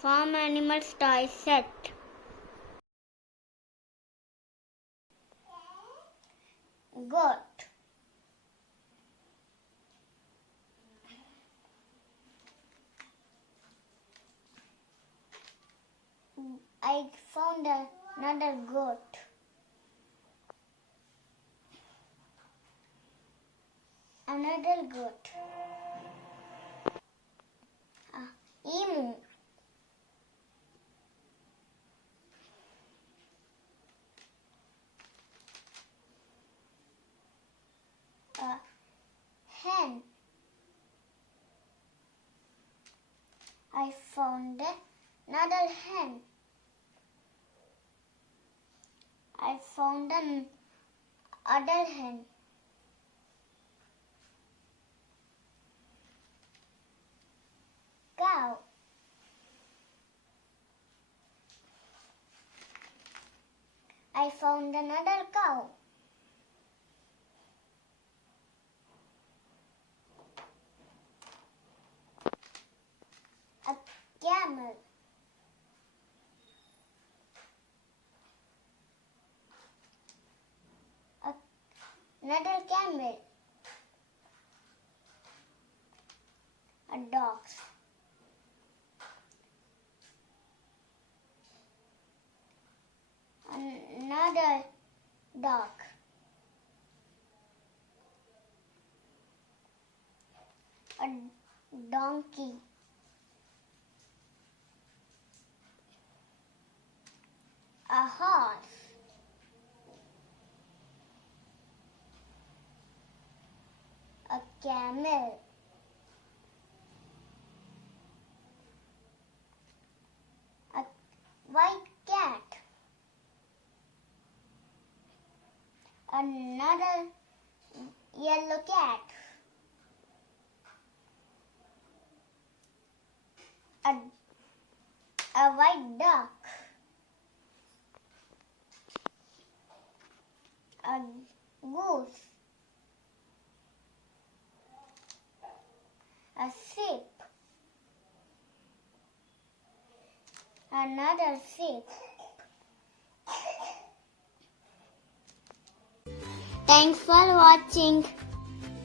Farm animals toy set. Goat. I found another goat. Another goat. Emu. Hen. I found another hen. I found an other hen. Cow. I found another cow. A camel. Another camel. A dog. Another dog. A donkey. A horse. A camel. A white cat. Another yellow cat. A white duck. A goose. A sheep. Another sheep. Thanks for watching.